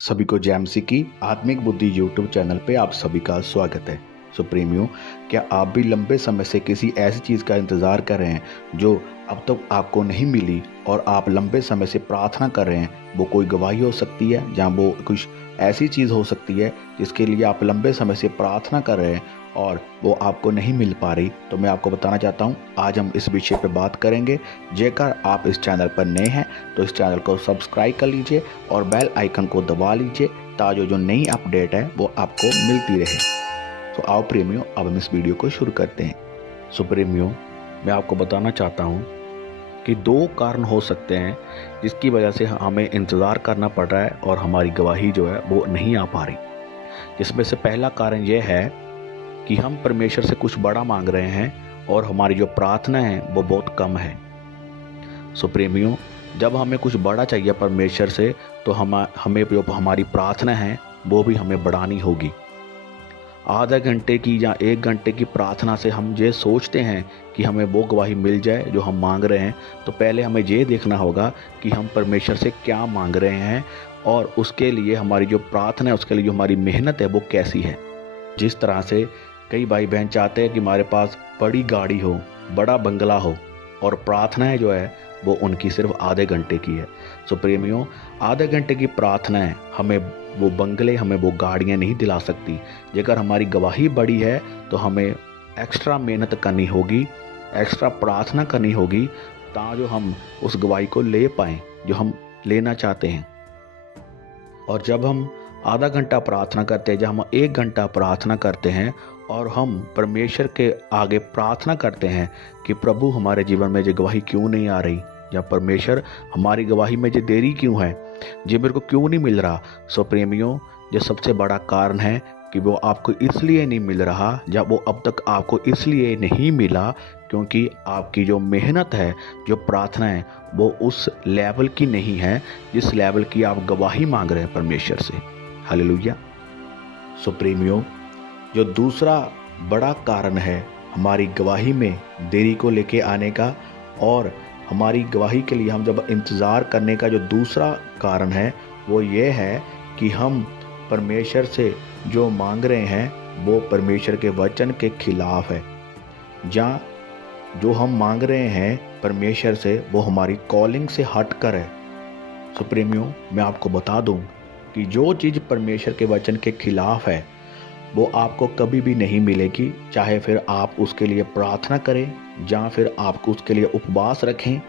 सभी को जेएमसी की आत्मिक बुद्धि यूट्यूब चैनल पे आप सभी का स्वागत है। सो प्रेमियों, क्या आप भी लंबे समय से किसी ऐसी चीज़ का इंतज़ार कर रहे हैं जो अब तक आपको नहीं मिली और आप लंबे समय से प्रार्थना कर रहे हैं? वो कोई गवाही हो सकती है, जहाँ वो कुछ ऐसी चीज़ हो सकती है जिसके लिए आप लंबे समय से प्रार्थना कर रहे हैं और वो आपको नहीं मिल पा रही। तो मैं आपको बताना चाहता हूँ, आज हम इस विषय पे बात करेंगे। जेकर आप इस चैनल पर नए हैं तो इस चैनल को सब्सक्राइब कर लीजिए और बेल आइकन को दबा लीजिए ताकि जो नई अपडेट है वो आपको मिलती रहे। तो आओ प्रेमियों, अब हम इस वीडियो को शुरू करते हैं। सो प्रेमियों, मैं आपको बताना चाहता हूँ कि दो कारण हो सकते हैं जिसकी वजह से हमें इंतज़ार करना पड़ रहा है और हमारी गवाही जो है वो नहीं आ पा रही। जिसमें से पहला कारण ये है कि हम परमेश्वर से कुछ बड़ा मांग रहे हैं और हमारी जो प्रार्थना है वो बहुत कम है। सो प्रेमियों, जब हमें कुछ बड़ा चाहिए परमेश्वर से तो हमें जो हमारी प्रार्थना है वो भी हमें बढ़ानी होगी। आधा घंटे की या 1 घंटे की प्रार्थना से हम ये सोचते हैं कि हमें वो गवाही मिल जाए जो हम मांग रहे हैं, तो पहले हमें ये देखना होगा कि हम परमेश्वर से क्या मांग रहे हैं और उसके लिए हमारी जो प्रार्थना है, उसके लिए जो हमारी मेहनत है वो कैसी है। जिस तरह से कई भाई बहन चाहते हैं कि हमारे पास बड़ी गाड़ी हो, बड़ा बंगला हो, और प्रार्थनाएं जो है वो उनकी सिर्फ आधे घंटे की है। सो प्रेमियों, आधे घंटे की प्रार्थनाएं हमें वो बंगले, हमें वो गाड़ियां नहीं दिला सकती। जेकर हमारी गवाही बड़ी है तो हमें एक्स्ट्रा मेहनत करनी होगी, एक्स्ट्रा प्रार्थना करनी होगी ताकि जो हम उस गवाही को ले पाएँ जो हम लेना चाहते हैं। और जब हम आधा घंटा प्रार्थना करते हैं, जब हम 1 घंटा प्रार्थना करते हैं और हम परमेश्वर के आगे प्रार्थना करते हैं कि प्रभु हमारे जीवन में ये गवाही क्यों नहीं आ रही, या परमेश्वर हमारी गवाही में ये देरी क्यों है, ये मेरे को क्यों नहीं मिल रहा। सो प्रेमियों, ये सबसे बड़ा कारण है कि वो आपको इसलिए नहीं मिल रहा, जब वो अब तक आपको इसलिए नहीं मिला क्योंकि आपकी जो मेहनत है, जो प्रार्थना है, वो उस लेवल की नहीं है जिस लेवल की आप गवाही मांग रहे हैं परमेश्वर से। हालेलुया। सो प्रेमियों, जो दूसरा बड़ा कारण है हमारी गवाही में देरी को लेके आने का, और हमारी गवाही के लिए हम जब इंतज़ार करने का जो दूसरा कारण है वो ये है कि हम परमेश्वर से जो मांग रहे हैं वो परमेश्वर के वचन के खिलाफ है। जहाँ जो हम मांग रहे हैं परमेश्वर से वो हमारी कॉलिंग से हट कर है। सो प्रेमियों, मैं आपको बता दूं कि जो चीज़ परमेश्वर के वचन के खिलाफ है वो आपको कभी भी नहीं मिलेगी, चाहे फिर आप उसके लिए प्रार्थना करें या फिर आपको उसके लिए उपवास रखें,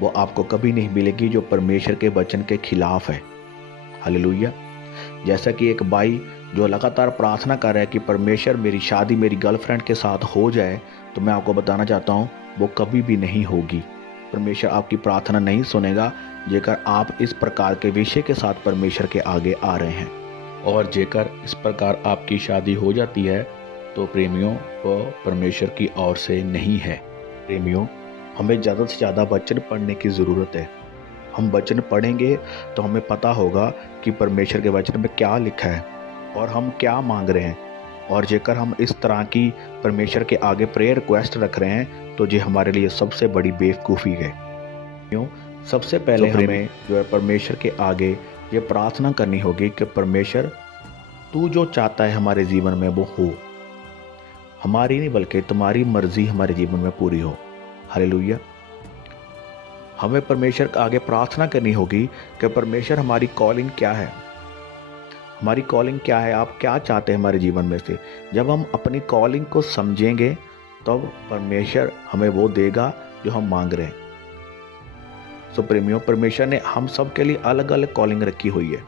वो आपको कभी नहीं मिलेगी जो परमेश्वर के वचन के खिलाफ है। हालेलुया। जैसा कि एक भाई जो लगातार प्रार्थना कर रहा है कि परमेश्वर मेरी शादी मेरी गर्लफ्रेंड के साथ हो जाए, तो मैं आपको बताना चाहता हूँ वो कभी भी नहीं होगी। परमेश्वर आपकी प्रार्थना नहीं सुनेगा जेकर आप इस प्रकार के विषय के साथ परमेश्वर के आगे आ रहे हैं। और जेकर इस प्रकार आपकी शादी हो जाती है तो प्रेमियों, वो परमेश्वर की ओर से नहीं है। प्रेमियों, हमें ज़्यादा से ज़्यादा वचन पढ़ने की ज़रूरत है। हम वचन पढ़ेंगे तो हमें पता होगा कि परमेश्वर के वचन में क्या लिखा है और हम क्या मांग रहे हैं। और जेकर हम इस तरह की परमेश्वर के आगे प्रेयर रिक्वेस्ट रख रहे हैं तो ये हमारे लिए सबसे बड़ी बेवकूफ़ी है। क्यों? सबसे पहले हमें जो है परमेश्वर के आगे ये प्रार्थना करनी होगी कि परमेश्वर, तू जो चाहता है हमारे जीवन में वो हो, हमारी नहीं बल्कि तुम्हारी मर्जी हमारे जीवन में पूरी हो। हालेलुया। हमें परमेश्वर के आगे प्रार्थना करनी होगी कि परमेश्वर हमारी कॉलिंग क्या है, हमारी कॉलिंग क्या है, आप क्या चाहते हैं हमारे जीवन में से। जब हम अपनी कॉलिंग को समझेंगे तब परमेश्वर हमें वो देगा जो हम मांग रहे हैं। सो प्रेमियों, परमेश्वर ने हम सब के लिए अलग अलग कॉलिंग रखी हुई है।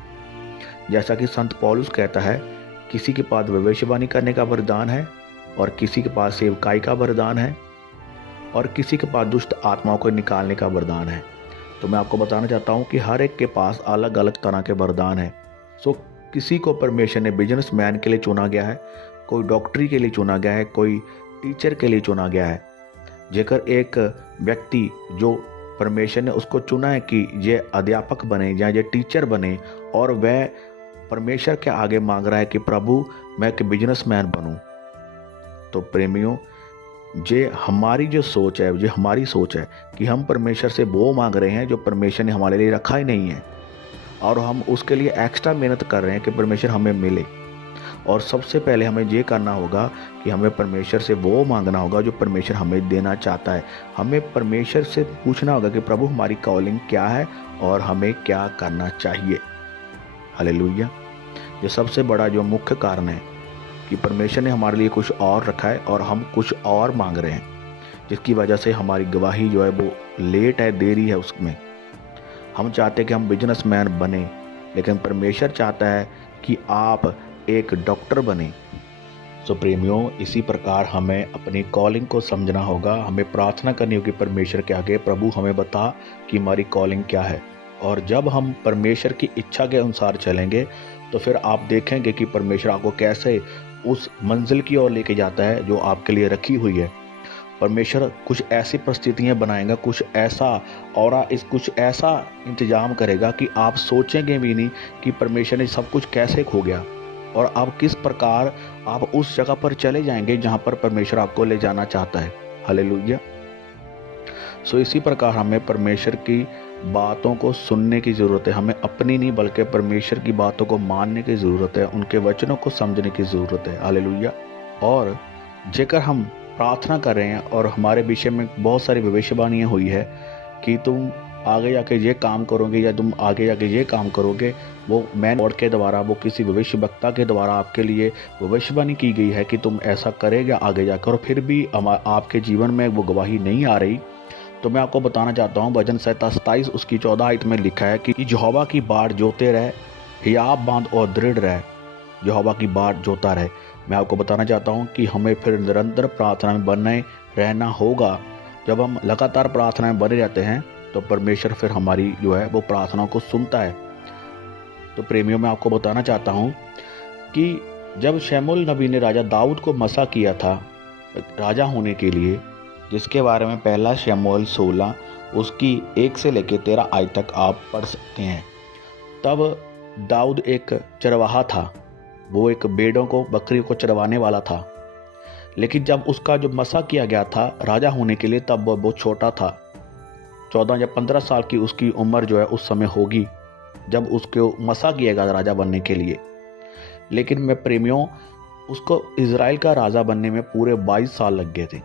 जैसा कि संत पौलुस कहता है, किसी के पास भविष्यवाणी करने का वरदान है और किसी के पास सेवकाई का वरदान है और किसी के पास दुष्ट आत्माओं को निकालने का वरदान है। तो मैं आपको बताना चाहता हूँ कि हर एक के पास अलग अलग तरह के वरदान है। सो किसी को परमेश्वर ने बिजनेसमैन के लिए चुना गया है, कोई डॉक्टरी के लिए चुना गया है, कोई टीचर के लिए चुना गया है। जेकर एक व्यक्ति जो परमेश्वर ने उसको चुना है कि ये अध्यापक बने या ये टीचर बने, और वह परमेश्वर के आगे मांग रहा है कि प्रभु मैं एक बिजनेसमैन बनूं, तो प्रेमियों, ये हमारी जो सोच है, ये हमारी सोच है कि हम परमेश्वर से वो मांग रहे हैं जो परमेश्वर ने हमारे लिए रखा ही नहीं है। और हम उसके लिए एक्स्ट्रा मेहनत कर रहे हैं कि परमेश्वर हमें मिले। और सबसे पहले हमें ये करना होगा कि हमें परमेश्वर से वो मांगना होगा जो परमेश्वर हमें देना चाहता है। हमें परमेश्वर से पूछना होगा कि प्रभु हमारी कॉलिंग क्या है और हमें क्या करना चाहिए। हालेलुया। ये सबसे बड़ा जो मुख्य कारण है कि परमेश्वर ने हमारे लिए कुछ और रखा है और हम कुछ और मांग रहे हैं, जिसकी वजह से हमारी गवाही जो है वो लेट है, देरी है उसमें। हम चाहते हैं कि हम बिजनेसमैन बने, लेकिन परमेश्वर चाहता है कि आप एक डॉक्टर बने। सो प्रेमियों, इसी प्रकार हमें अपनी कॉलिंग को समझना होगा। हमें प्रार्थना करनी होगी परमेश्वर के आगे, प्रभु हमें बता कि हमारी कॉलिंग क्या है। और जब हम परमेश्वर की इच्छा के अनुसार चलेंगे तो फिर आप देखेंगे कि परमेश्वर आपको कैसे उस मंजिल की ओर लेके जाता है जो आपके लिए रखी हुई है। परमेश्वर कुछ ऐसी परिस्थितियां बनाएगा, कुछ ऐसा इंतजाम करेगा कि आप सोचेंगे भी नहीं कि परमेश्वर ने सब कुछ कैसे खो गया, और आप किस प्रकार आप उस जगह पर चले जाएंगे जहां पर परमेश्वर आपको ले जाना चाहता है। हालेलुया। सो इसी प्रकार हमें परमेश्वर की बातों को सुनने की ज़रूरत है। हमें अपनी नहीं बल्कि परमेश्वर की बातों को मानने की ज़रूरत है, उनके वचनों को समझने की ज़रूरत है। हालेलुया। और जेकर हम प्रार्थना कर रहे हैं और हमारे विषय में बहुत सारी भविष्यवाणियाँ हुई है कि तुम आगे जाके ये काम करोगे या तुम आगे जाके ये काम करोगे, वो मैन गॉड के द्वारा, वो किसी भविष्यवक्ता के द्वारा आपके लिए भविष्यवाणी की गई है कि तुम ऐसा करेगा आगे जाकर, और फिर भी आपके जीवन में वो गवाही नहीं आ रही। तो मैं आपको बताना चाहता हूँ, भजन 27 उसकी 14 आयत में लिखा है कि यहोवा की बाट जोते रहे, हियाब बांध और दृढ़ रहे, यहोवा की बाट जोता रहे। मैं आपको बताना चाहता हूँ कि हमें फिर निरंतर प्रार्थना में बने रहना होगा। जब हम लगातार प्रार्थना में बने रहते हैं तो परमेश्वर फिर हमारी जो है वो प्रार्थनाओं को सुनता है। तो प्रेमियों, मैं आपको बताना चाहता हूँ कि जब शमूएल नबी ने राजा दाऊद को मसा किया था राजा होने के लिए, जिसके बारे में पहला शमूएल 16 उसकी 1 से लेकर 13 आयत तक आप पढ़ सकते हैं। तब दाऊद एक चरवाहा था, वो एक भेड़ों को, बकरियों को चरवाने वाला था। लेकिन जब उसका जो मसा किया गया था राजा होने के लिए, तब वो बहुत छोटा था। 14 या 15 साल की उसकी उम्र जो है उस समय होगी जब उसको मसा किया गया राजा बनने के लिए। लेकिन मैं प्रेमियों, उसको इज़राइल का राजा बनने में पूरे 22 साल लग गए थे।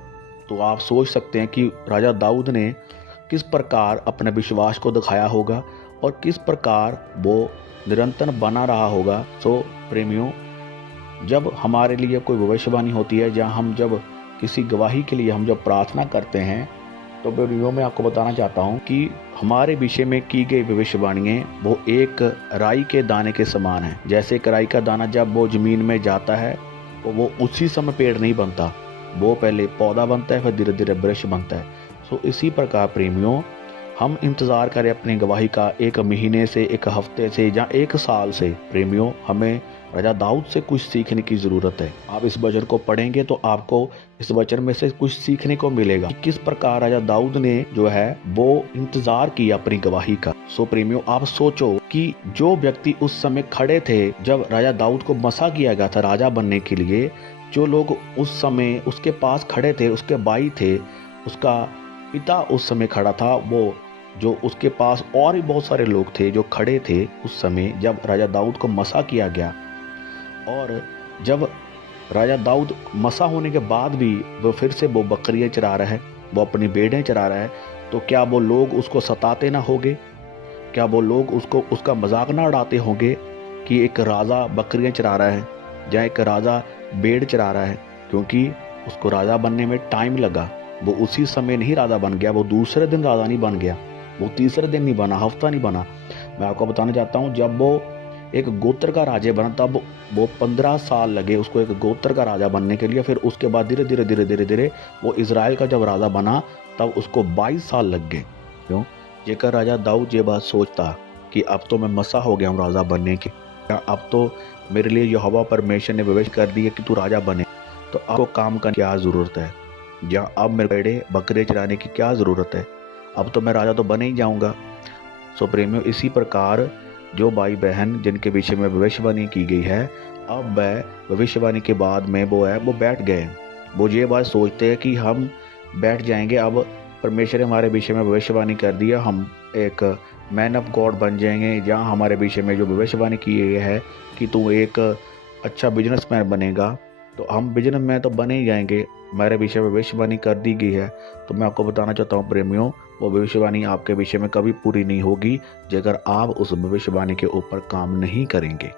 तो आप सोच सकते हैं कि राजा दाऊद ने किस प्रकार अपने विश्वास को दिखाया होगा और किस प्रकार वो निरंतर बना रहा होगा। सो प्रेमियों, जब हमारे लिए कोई भविष्यवाणी होती है, जहाँ हम जब किसी गवाही के लिए हम जब प्रार्थना करते हैं, तो प्रेमियों मैं आपको बताना चाहता हूँ कि हमारे विषय में की गई भविष्यवाणियाँ वो एक राई के दाने के समान है। जैसे एक राई का दाना जब वो ज़मीन में जाता है तो वो उसी समय पेड़ नहीं बनता, वो पहले पौधा बनता है, फिर धीरे धीरे वृक्ष बनता है। सो इसी प्रकार प्रेमियों, हम इंतज़ार करें अपनी गवाही का 1 महीने से, 1 हफ्ते से या 1 साल से। प्रेमियों, हमें राजा दाऊद से कुछ सीखने की ज़रूरत है। आप इस वचन को पढ़ेंगे तो आपको इस वचन में से कुछ सीखने को मिलेगा कि किस प्रकार राजा दाऊद ने जो है वो इंतज़ार किया अपनी गवाही का। सो प्रेमियों, आप सोचो कि जो व्यक्ति उस समय खड़े थे जब राजा दाऊद को मसा किया गया था राजा बनने के लिए, जो लोग उस समय उसके पास खड़े थे, उसके भाई थे, उसका पिता उस समय खड़ा था, वो जो उसके पास और भी बहुत सारे लोग थे जो खड़े थे उस समय जब राजा दाऊद को मसा किया गया। और जब राजा दाऊद मसा होने के बाद भी वो फिर से वो बकरियाँ चरा रहा है, वो अपनी भेड़ें चरा रहा है, तो क्या वो लोग उसको सताते ना होंगे? क्या वो लोग उसका मजाक ना उड़ाते होंगे कि एक राजा बकरियाँ चरा रहा है या एक राजा भेड़ चरा रहा है? क्योंकि उसको राजा बनने में टाइम लगा। वो उसी समय नहीं राजा बन गया, वो दूसरे दिन राजा नहीं बन गया, वो तीसरे दिन नहीं बना, हफ्ता नहीं बना। मैं आपको बताना चाहता हूँ, जब वो एक गोत्र का राजा बना तब वो 15 साल लगे उसको एक गोत्र का राजा बनने के लिए। फिर उसके बाद धीरे धीरे वो इज़राइल का जब राजा बना तब उसको 22 साल लग गए। क्यों? जेकर राजा दाऊद ये बात सोचता कि अब तो मैं मसा हो गया हूँ राजा बनने के, अब तो मेरे लिए यहोवा परमेश्वर ने प्रवेश कर दिया कि तू राजा बने, तो आपको काम करने की क्या ज़रूरत है? या अब मेरे भेड़े बकरे चराने की क्या ज़रूरत है? अब तो मैं राजा तो बने ही जाऊँगा। सो प्रेमियों, इसी प्रकार जो भाई बहन जिनके विषय में भविष्यवाणी की गई है, अब वह भविष्यवाणी के बाद में वो बैठ गए। वो ये बात सोचते हैं कि हम बैठ जाएंगे, अब परमेश्वर ने हमारे विषय में भविष्यवाणी कर दिया, हम एक मैन ऑफ गॉड बन जाएंगे, जहाँ हमारे विषय में जो भविष्यवाणी की गई है कि तू एक अच्छा बिजनेसमैन बनेगा, तो हम बिजनेसमैन तो बने ही जाएंगे। मेरे विषय में भविष्यवाणी कर दी गई है, तो मैं आपको बताना चाहता हूँ प्रेमियों, वो भविष्यवाणी आपके विषय में कभी पूरी नहीं होगी अगर आप उस भविष्यवाणी के ऊपर काम नहीं करेंगे।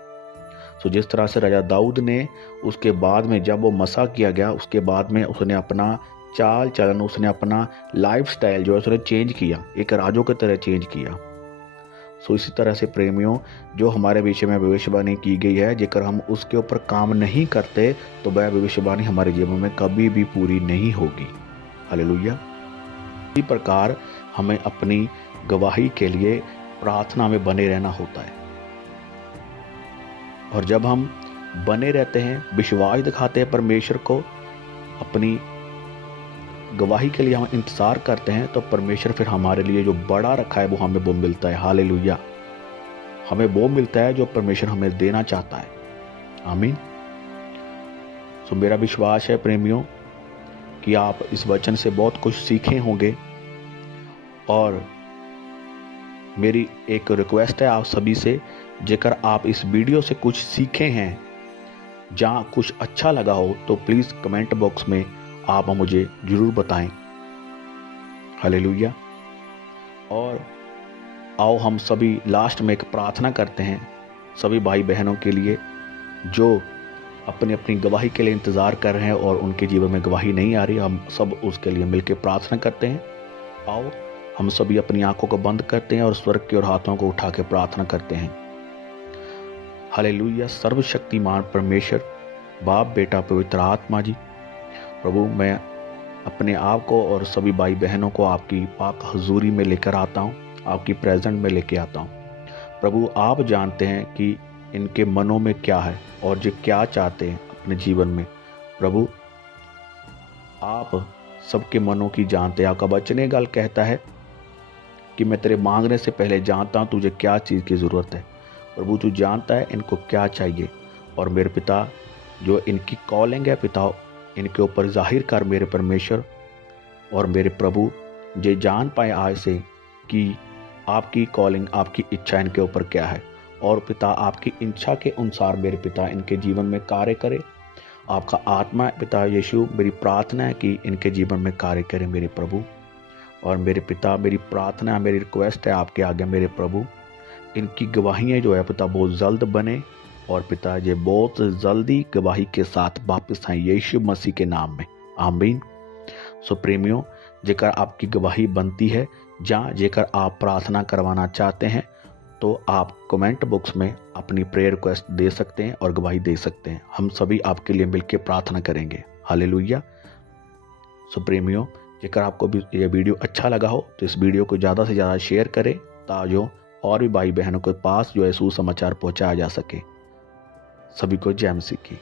तो जिस तरह से राजा दाऊद ने उसके बाद में जब वो मसा किया गया, उसके बाद में उसने अपना चाल चलन, उसने अपना लाइफस्टाइल जो है उसने चेंज किया, एक राजों की तरह चेंज किया। सो इसी तरह से प्रेमियों, जो हमारे विषय में भविष्यवाणी की गई है, जेकर हम उसके ऊपर काम नहीं करते तो वह भविष्यवाणी हमारे जीवन में कभी भी पूरी नहीं होगी। हालेलुया। इसी प्रकार हमें अपनी गवाही के लिए प्रार्थना में बने रहना होता है, और जब हम बने रहते हैं, विश्वास दिखाते हैं परमेश्वर को, अपनी गवाही के लिए हम इंतज़ार करते हैं, तो परमेश्वर फिर हमारे लिए जो बड़ा रखा है वो हमें वो मिलता है। हालेलुया। हमें वो मिलता है जो परमेश्वर हमें देना चाहता है। आमीन। सो मेरा विश्वास है प्रेमियों कि आप इस वचन से बहुत कुछ सीखे होंगे, और मेरी एक रिक्वेस्ट है आप सभी से, जेकर आप इस वीडियो से कुछ सीखे हैं, जहाँ कुछ अच्छा लगा हो, तो प्लीज़ कमेंट बॉक्स में आप मुझे ज़रूर बताएं। हालेलुया। और आओ हम सभी लास्ट में एक प्रार्थना करते हैं सभी भाई बहनों के लिए जो अपनी अपनी गवाही के लिए इंतज़ार कर रहे हैं और उनके जीवन में गवाही नहीं आ रही। हम सब उसके लिए मिलकर प्रार्थना करते हैं। आओ हम सभी अपनी आंखों को बंद करते हैं और स्वर्ग की ओर हाथों को उठा के प्रार्थना करते हैं। हालेलुया। सर्वशक्तिमान परमेश्वर, बाप, बेटा, पवित्र आत्मा जी, प्रभु मैं अपने आप को और सभी भाई बहनों को आपकी पाक हजूरी में लेकर आता हूँ, आपकी प्रेजेंट में लेके आता हूँ। प्रभु आप जानते हैं कि इनके मनों में क्या है और जो क्या चाहते हैं अपने जीवन में। प्रभु आप सबके मनों की जानते हैं। आपका वचन ये गल कहता है कि मैं तेरे मांगने से पहले जानता हूँ तुझे क्या चीज़ की ज़रूरत है। प्रभु तू जानता है इनको क्या चाहिए, और मेरे पिता जो इनकी कॉलिंग है, पिता इनके ऊपर जाहिर कर मेरे परमेश्वर और मेरे प्रभु, ये जान पाए आज से कि आपकी कॉलिंग, आपकी इच्छा इनके ऊपर क्या है, और पिता आपकी इच्छा के अनुसार मेरे पिता इनके जीवन में कार्य करे। आपका आत्मा पिता यीशु, मेरी प्रार्थना है कि इनके जीवन में कार्य करे मेरे प्रभु। और मेरे पिता मेरी प्रार्थना, मेरी रिक्वेस्ट है आपके आगे मेरे प्रभु, इनकी गवाहियाँ जो है पिता बहुत जल्द बने, और पिता ये बहुत जल्दी गवाही के साथ वापस आए यीशु मसीह के नाम में। आमीन। सो प्रेमियों, जेकर आपकी गवाही बनती है, जहाँ जेकर आप प्रार्थना करवाना चाहते हैं, तो आप कमेंट बॉक्स में अपनी प्रेयर रिक्वेस्ट दे सकते हैं और गवाही दे सकते हैं। हम सभी आपके लिए मिलकर प्रार्थना करेंगे। हालेलुया। सो प्रेमियों, जेकर आपको भी ये वीडियो अच्छा लगा हो तो इस वीडियो को ज़्यादा से ज़्यादा शेयर करें, ताकि और भी भाई बहनों के पास जो है सुसमाचार पहुँचाया जा सके। सभी को जय मसीह की।